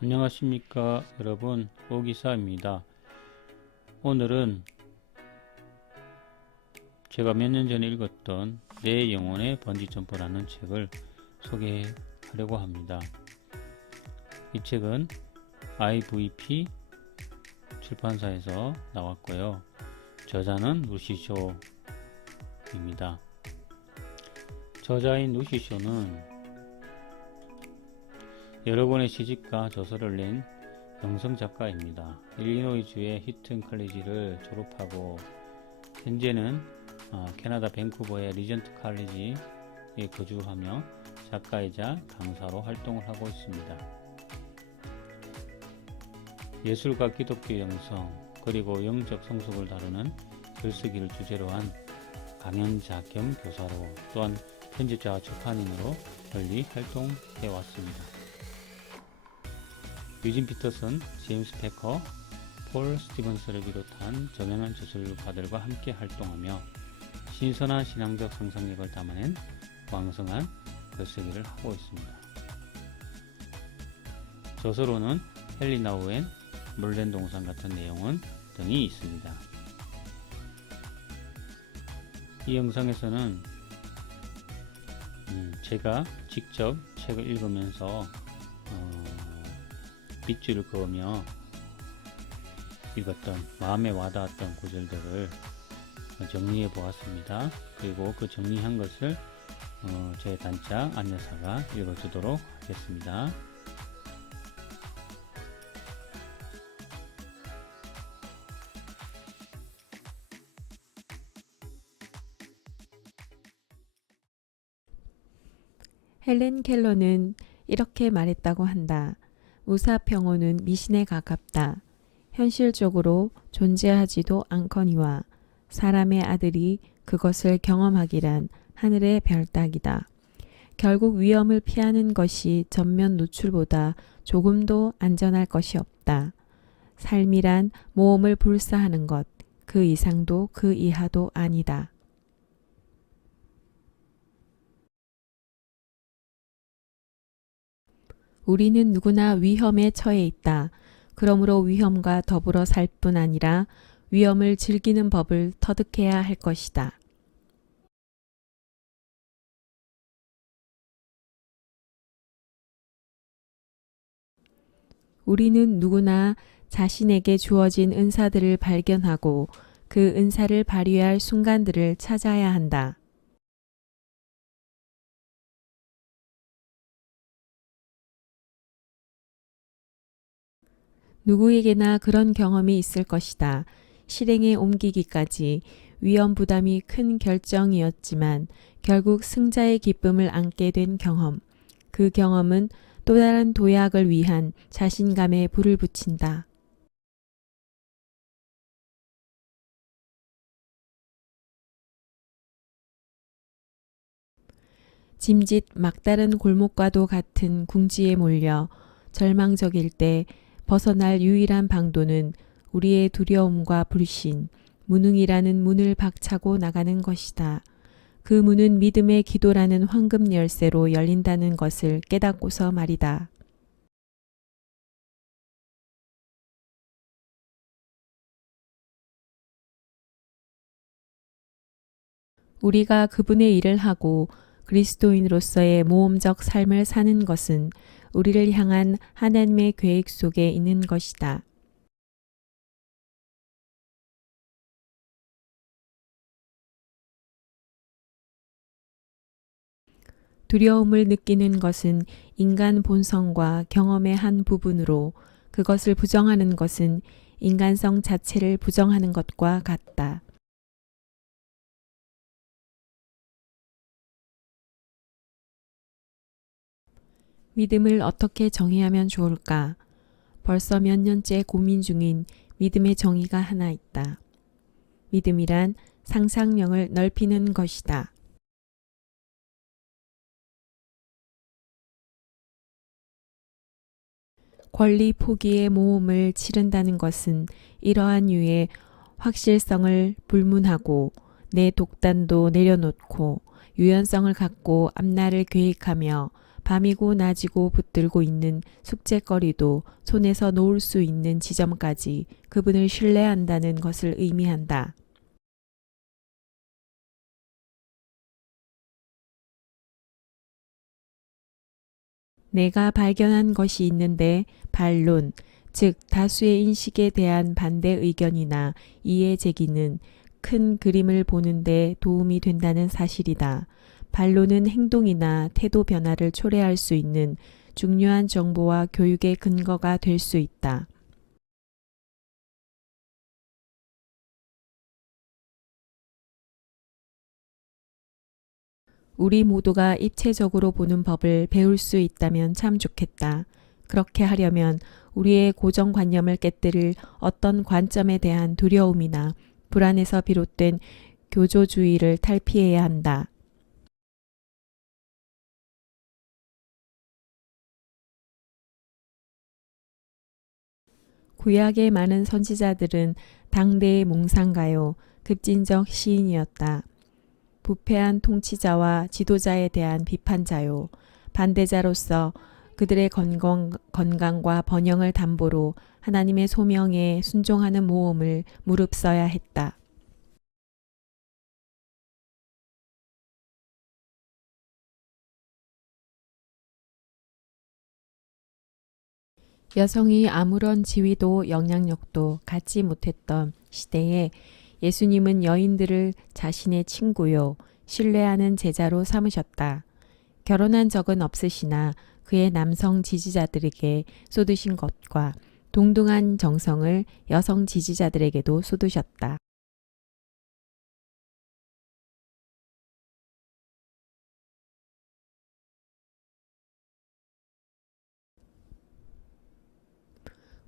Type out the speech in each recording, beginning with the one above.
안녕하십니까 여러분, 오기사입니다. 오늘은 제가 몇 년 전에 읽었던 내 영혼의 번지점프라는 책을 소개하려고 합니다. 이 책은 IVP 출판사에서 나왔고요. 저자는 루시쇼입니다. 저자인 루시쇼는 여러 권의 시집과 저서를 낸 영성 작가입니다. 일리노이주의 히튼 컬리지를 졸업하고 현재는 캐나다 밴쿠버의 리전트 칼리지에 거주하며 작가이자 강사로 활동을 하고 있습니다. 예술과 기독교 영성 그리고 영적 성숙을 다루는 글쓰기를 주제로 한 강연자 겸 교사로 또한 편집자와 출판인으로 널리 활동해 왔습니다. 유진 피터슨, 제임스 패커, 폴 스티븐스를 비롯한 저명한 저술가들과 함께 활동하며 신선한 신앙적 상상력을 담아낸 왕성한 글쓰기를 하고 있습니다. 저서로는 헨리 나우엔, 물렌 동산 같은 내용은 등이 있습니다. 이 영상에서는 제가 직접 책을 읽으면서 빗줄을 그으며 읽었던 마음에 와닿았던 구절들을 정리해 보았습니다. 그리고 그 정리한 것을 제 단짝 안내사가 읽어주도록 하겠습니다. 헬렌 켈러는 이렇게 말했다고 한다. 무사평온은 미신에 가깝다. 현실적으로 존재하지도 않거니와 사람의 아들이 그것을 경험하기란 하늘의 별 따기다. 결국 위험을 피하는 것이 전면 노출보다 조금도 안전할 것이 없다. 삶이란 모험을 불사하는 것, 그 이상도 그 이하도 아니다. 우리는 누구나 위험에 처해 있다. 그러므로 위험과 더불어 살 뿐 아니라 위험을 즐기는 법을 터득해야 할 것이다. 우리는 누구나 자신에게 주어진 은사들을 발견하고 그 은사를 발휘할 순간들을 찾아야 한다. 누구에게나 그런 경험이 있을 것이다. 실행에 옮기기까지 위험 부담이 큰 결정이었지만 결국 승자의 기쁨을 안게 된 경험. 그 경험은 또 다른 도약을 위한 자신감에 불을 붙인다. 짐짓 막다른 골목과도 같은 궁지에 몰려 절망적일 때 벗어날 유일한 방도는 우리의 두려움과 불신, 무능이라는 문을 박차고 나가는 것이다. 그 문은 믿음의 기도라는 황금 열쇠로 열린다는 것을 깨닫고서 말이다. 우리가 그분의 일을 하고 그리스도인으로서의 모험적 삶을 사는 것은 우리를 향한 하나님의 계획 속에 있는 것이다. 두려움을 느끼는 것은 인간 본성과 경험의 한 부분으로 그것을 부정하는 것은 인간성 자체를 부정하는 것과 같다. 믿음을 어떻게 정의하면 좋을까? 벌써 몇 년째 고민 중인 믿음의 정의가 하나 있다. 믿음이란 상상력을 넓히는 것이다. 권리 포기의 모험을 치른다는 것은 이러한 유의 확실성을 불문하고 내 독단도 내려놓고 유연성을 갖고 앞날을 계획하며 밤이고 낮이고 붙들고 있는 숙제거리도 손에서 놓을 수 있는 지점까지 그분을 신뢰한다는 것을 의미한다. 내가 발견한 것이 있는데 반론, 즉 다수의 인식에 대한 반대 의견이나 이해 제기는 큰 그림을 보는데 도움이 된다는 사실이다. 반론은 행동이나 태도 변화를 초래할 수 있는 중요한 정보와 교육의 근거가 될 수 있다. 우리 모두가 입체적으로 보는 법을 배울 수 있다면 참 좋겠다. 그렇게 하려면 우리의 고정관념을 깨뜨릴 어떤 관점에 대한 두려움이나 불안에서 비롯된 교조주의를 탈피해야 한다. 구약의 많은 선지자들은 당대의 몽상가요, 급진적 시인이었다. 부패한 통치자와 지도자에 대한 비판자요, 반대자로서 그들의 건강과 번영을 담보로 하나님의 소명에 순종하는 모험을 무릅써야 했다. 여성이 아무런 지위도 영향력도 갖지 못했던 시대에 예수님은 여인들을 자신의 친구요, 신뢰하는 제자로 삼으셨다. 결혼한 적은 없으시나 그의 남성 지지자들에게 쏟으신 것과 동등한 정성을 여성 지지자들에게도 쏟으셨다.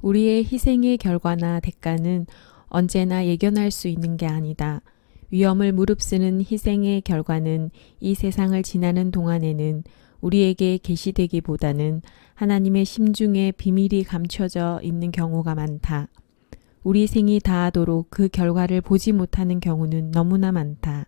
우리의 희생의 결과나 대가는 언제나 예견할 수 있는 게 아니다. 위험을 무릅쓰는 희생의 결과는 이 세상을 지나는 동안에는 우리에게 계시되기보다는 하나님의 심중에 비밀이 감춰져 있는 경우가 많다. 우리 생이 다하도록 그 결과를 보지 못하는 경우는 너무나 많다.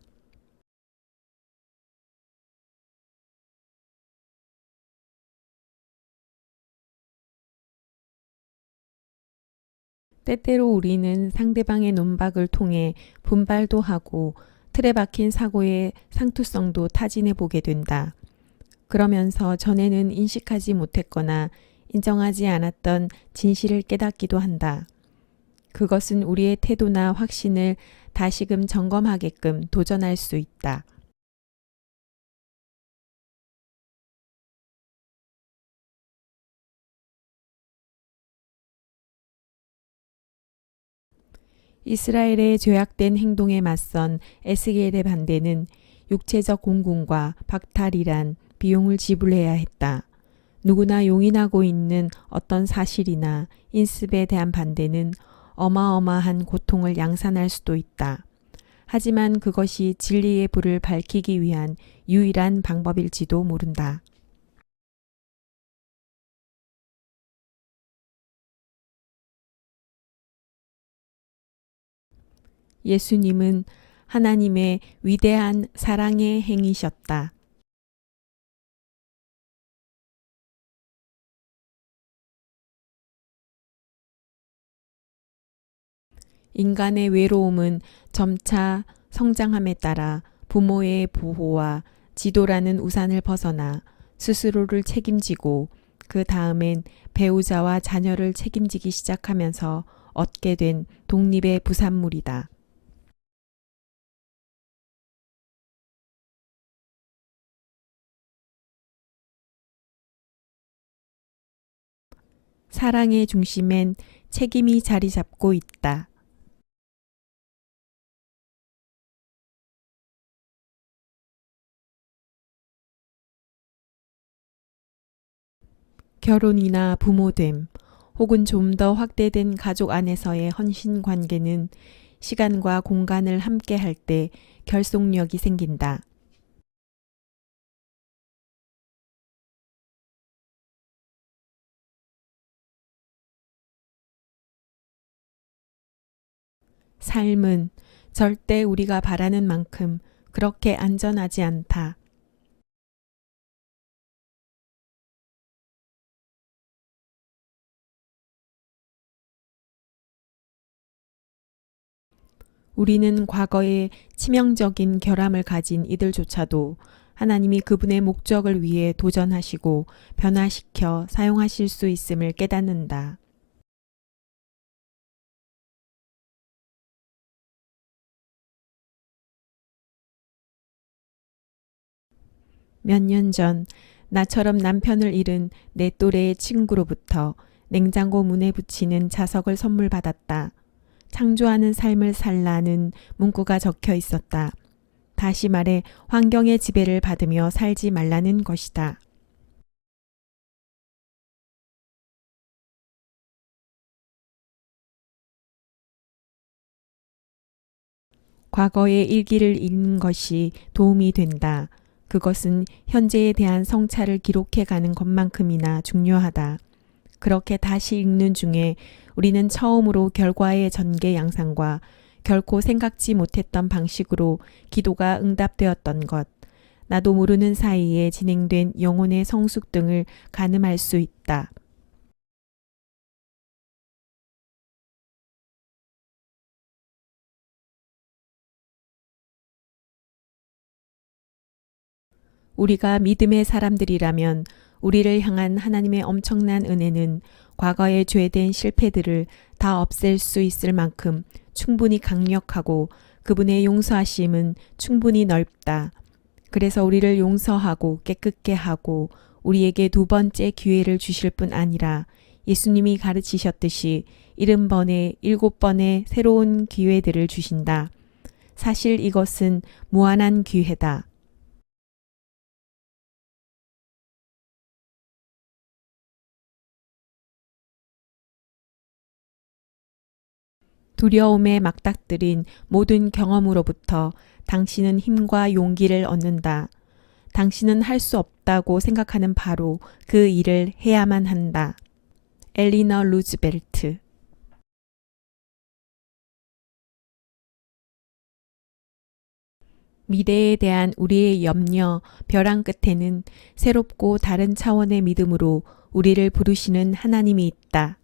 때때로 우리는 상대방의 논박을 통해 분발도 하고 틀에 박힌 사고의 상투성도 타진해 보게 된다. 그러면서 전에는 인식하지 못했거나 인정하지 않았던 진실을 깨닫기도 한다. 그것은 우리의 태도나 확신을 다시금 점검하게끔 도전할 수 있다. 이스라엘의 죄악된 행동에 맞선 에스겔의 반대는 육체적 공군과 박탈이란 비용을 지불해야 했다. 누구나 용인하고 있는 어떤 사실이나 인습에 대한 반대는 어마어마한 고통을 양산할 수도 있다. 하지만 그것이 진리의 불을 밝히기 위한 유일한 방법일지도 모른다. 예수님은 하나님의 위대한 사랑의 행이셨다. 인간의 외로움은 점차 성장함에 따라 부모의 보호와 지도라는 우산을 벗어나 스스로를 책임지고 그 다음엔 배우자와 자녀를 책임지기 시작하면서 얻게 된 독립의 부산물이다. 사랑의 중심엔 책임이 자리 잡고 있다. 결혼이나 부모됨, 혹은 좀 더 확대된 가족 안에서의 헌신 관계는 시간과 공간을 함께 할 때 결속력이 생긴다. 삶은 절대 우리가 바라는 만큼 그렇게 안전하지 않다. 우리는 과거에 치명적인 결함을 가진 이들조차도 하나님이 그분의 목적을 위해 도전하시고 변화시켜 사용하실 수 있음을 깨닫는다. 몇 년 전 나처럼 남편을 잃은 내 또래의 친구로부터 냉장고 문에 붙이는 자석을 선물 받았다. 창조하는 삶을 살라는 문구가 적혀 있었다. 다시 말해 환경의 지배를 받으며 살지 말라는 것이다. 과거의 일기를 읽는 것이 도움이 된다. 그것은 현재에 대한 성찰을 기록해가는 것만큼이나 중요하다. 그렇게 다시 읽는 중에 우리는 처음으로 결과의 전개 양상과 결코 생각지 못했던 방식으로 기도가 응답되었던 것, 나도 모르는 사이에 진행된 영혼의 성숙 등을 가늠할 수 있다. 우리가 믿음의 사람들이라면 우리를 향한 하나님의 엄청난 은혜는 과거의 죄된 실패들을 다 없앨 수 있을 만큼 충분히 강력하고 그분의 용서하심은 충분히 넓다. 그래서 우리를 용서하고 깨끗게 하고 우리에게 두 번째 기회를 주실 뿐 아니라 예수님이 가르치셨듯이 70번에 7번의 새로운 기회들을 주신다. 사실 이것은 무한한 기회다. 두려움에 막닥들인 모든 경험으로부터 당신은 힘과 용기를 얻는다. 당신은 할 수 없다고 생각하는 바로 그 일을 해야만 한다. 엘리너 루즈벨트. 미래에 대한 우리의 염려, 벼랑 끝에는 새롭고 다른 차원의 믿음으로 우리를 부르시는 하나님이 있다.